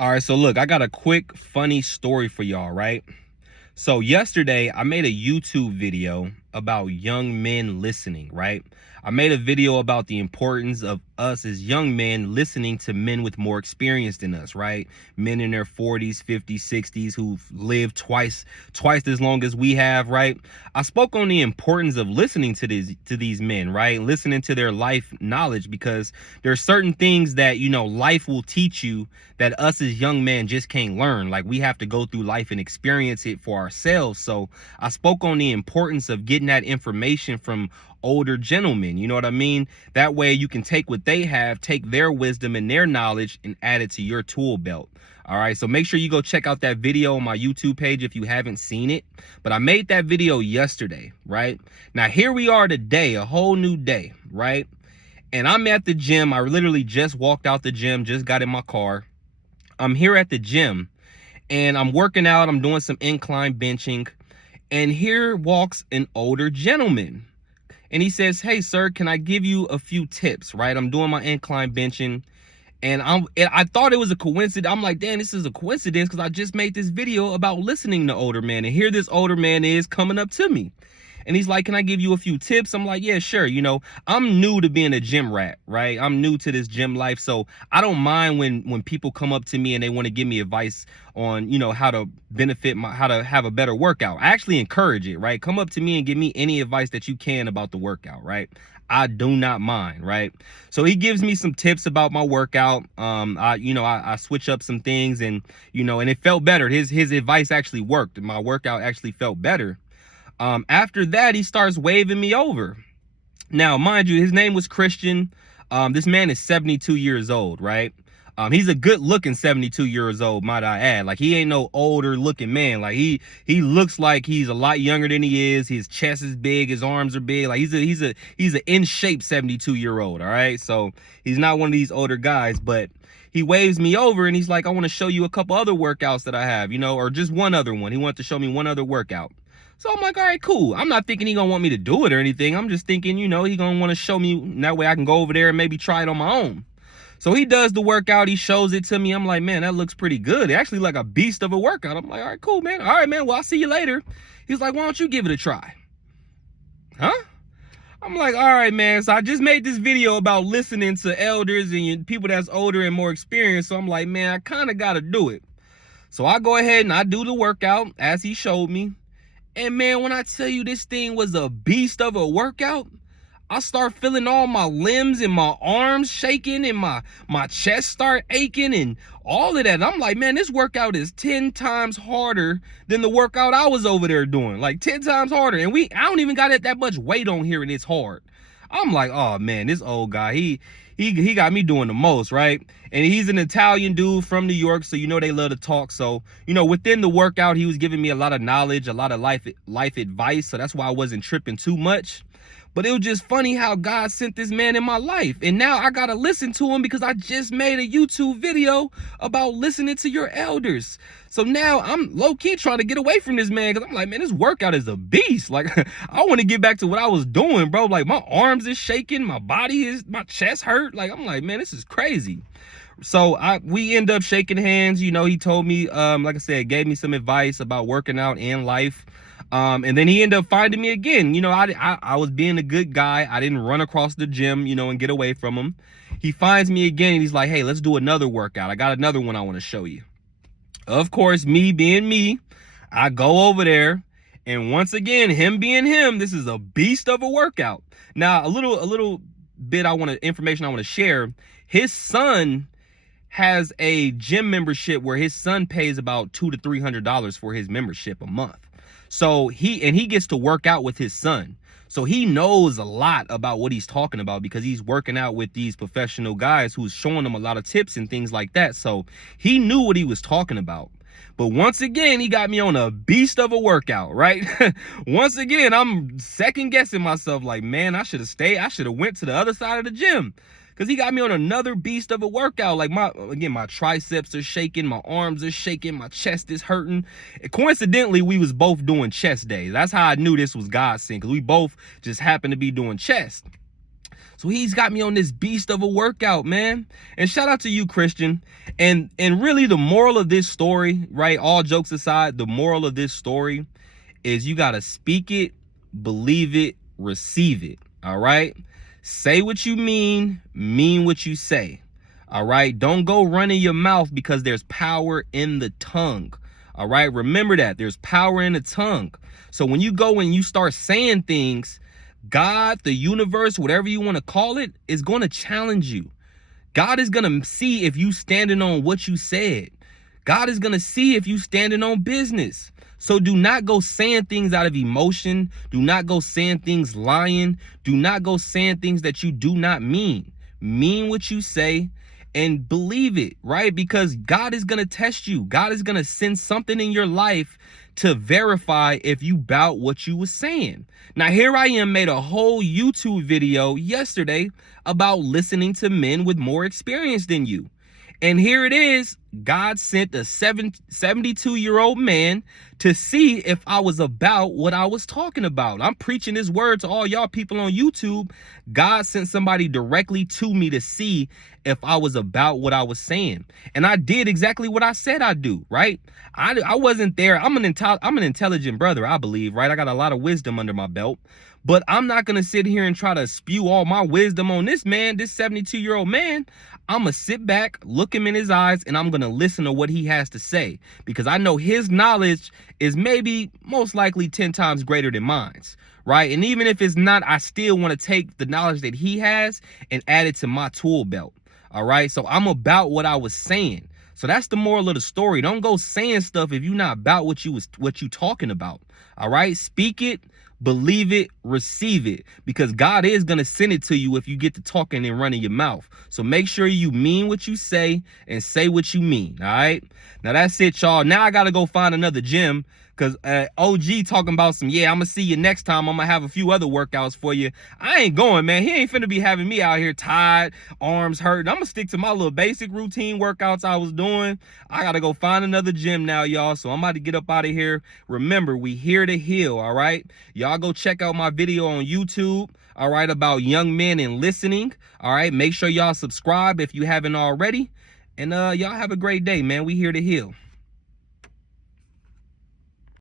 All right, so look, I got a quick funny story for y'all, right? So yesterday I made a YouTube video about young men listening, right? I made a video about the importance of us as young men listening to men with more experience than us, right? Men in their 40s, 50s, 60s who've lived twice as long as we have, right? I spoke on the importance of listening to these men, right? Listening to their life knowledge, because there are certain things that, life will teach you that us as young men just can't learn. Like, we have to go through life and experience it for ourselves. So I spoke on the importance of getting that information from older gentlemen, you know what I mean? That way you can take what they have, take their wisdom and their knowledge and add it to your tool belt. All right, so make sure you go check out that video on my YouTube page if you haven't seen it. But I made that video yesterday, right? Now here we are today, a whole new day, right? And I'm at the gym. I literally just walked out the gym, just got in my car. I'm here at the gym and I'm working out. I'm doing some incline benching. And here walks an older gentleman. And he says, "Hey, sir, can I give you a few tips?" Right? I'm doing my incline benching. And I thought it was a coincidence. I'm like, damn, this is a coincidence, because I just made this video about listening to older men. And here this older man is coming up to me. And he's like, "Can I give you a few tips?" I'm like, "Yeah, sure." I'm new to being a gym rat, right? I'm new to this gym life. So I don't mind when people come up to me and they want to give me advice on, how to how to have a better workout. I actually encourage it, right? Come up to me and give me any advice that you can about the workout, right? I do not mind, right? So he gives me some tips about my workout. I switch up some things, and and it felt better. His advice actually worked. My workout actually felt better. After that, he starts waving me over. Now, mind you, his name was Christian. This man is 72 years old, right? He's a good looking 72 years old, might I add. Like, he ain't no older looking man. Like, he looks like he's a lot younger than he is. His chest is big, his arms are big. Like, he's an in shape 72-year-old. All right. So he's not one of these older guys, but he waves me over and he's like, "I want to show you a couple other workouts that I have, or just one other one." He wanted to show me one other workout. So I'm like, all right, cool. I'm not thinking he gonna want me to do it or anything. I'm just thinking, he gonna want to show me, and that way I can go over there and maybe try it on my own. So he does the workout. He shows it to me. I'm like, man, that looks pretty good. Actually, like a beast of a workout. I'm like, all right, cool, man. All right, man. Well, I'll see you later. He's like, "Why don't you give it a try?" Huh? I'm like, all right, man. So I just made this video about listening to elders and people that's older and more experienced. So I'm like, man, I kind of got to do it. So I go ahead and I do the workout as he showed me. And man, when I tell you this thing was a beast of a workout, I start feeling all my limbs and my arms shaking and my chest start aching and all of that. And I'm like, man, this workout is 10 times harder than the workout I was over there doing. Like 10 times harder. And I don't even got that much weight on here and it's hard. I'm like, oh man, this old guy, he got me doing the most, right? And he's an Italian dude from New York, so they love to talk. So, within the workout, he was giving me a lot of knowledge, a lot of life advice. So that's why I wasn't tripping too much. But it was just funny how God sent this man in my life. And now I got to listen to him because I just made a YouTube video about listening to your elders. So now I'm low-key trying to get away from this man, because I'm like, man, this workout is a beast. Like, I want to get back to what I was doing, bro. Like, my arms is shaking, my chest hurt. Like, I'm like, man, this is crazy. So we end up shaking hands. He told me, like I said, gave me some advice about working out and life. And then he ended up finding me again. I was being a good guy. I didn't run across the gym, and get away from him. He finds me again and he's like, "Hey, let's do another workout. I got another one I want to show you." Of course, me being me, I go over there. And once again, him being him, this is a beast of a workout. Now, a little bit information I want to share. His son has a gym membership where his son pays about $200 to $300 for his membership a month. So he gets to work out with his son. So he knows a lot about what he's talking about, because he's working out with these professional guys who's showing him a lot of tips and things like that. So he knew what he was talking about. But once again, he got me on a beast of a workout, right? Once again, I'm second guessing myself, like, man, I should have stayed. I should have went to the other side of the gym. Because he got me on another beast of a workout. Like, my triceps are shaking, my arms are shaking, my chest is hurting. And coincidentally, we was both doing chest days. That's how I knew this was God sent, because we both just happened to be doing chest. So he's got me on this beast of a workout, man. And shout out to you, Christian. And really the moral of this story, right? All jokes aside, the moral of this story is you got to speak it, believe it, receive it. All right? Say what you mean what you say. All right? Don't go running your mouth, because there's power in the tongue. All right? Remember that. There's power in the tongue. So when you go and you start saying things, God, the universe, whatever you want to call it, is going to challenge you. God is going to see if you standing on what you said. God is going to see if you standing on business. So do not go saying things out of emotion. Do not go saying things lying. Do not go saying things that you do not mean. Mean what you say and believe it, right? Because God is going to test you. God is going to send something in your life to verify if you bout what you was saying. Now, here I am, made a whole YouTube video yesterday about listening to men with more experience than you. And here it is. God sent a 72-year-old man to see if I was about what I was talking about. I'm preaching this word to all y'all people on YouTube. God sent somebody directly to me to see if I was about what I was saying. And I did exactly what I said I'd do, right? I wasn't there. I'm an intelligent brother, I believe, right? I got a lot of wisdom under my belt. But I'm not going to sit here and try to spew all my wisdom on this man, this 72-year-old man. I'm going to sit back, look him in his eyes, and I'm going to listen to what he has to say, because I know his knowledge is maybe most likely 10 times greater than mine's, right? And even if it's not, I still want to take the knowledge that he has and add it to my tool belt. All right. So I'm about what I was saying. So that's the moral of the story. Don't go saying stuff if you're not about what you talking about. All right. Speak it, believe it, receive it, because God is going to send it to you if you get to talking and running your mouth. So make sure you mean what you say and say what you mean. All right. Now that's it, y'all. Now I got to go find another gym, because OG talking about some, yeah, I'm going to see you next time. I'm going to have a few other workouts for you. I ain't going, man. He ain't finna be having me out here tired, arms hurting. I'm going to stick to my little basic routine workouts I was doing. I got to go find another gym now, y'all. So I'm about to get up out of here. Remember, we here to heal, all right? Y'all go check out my video on YouTube, all right, about young men and listening, all right? Make sure y'all subscribe if you haven't already. And y'all have a great day, man. We here to heal.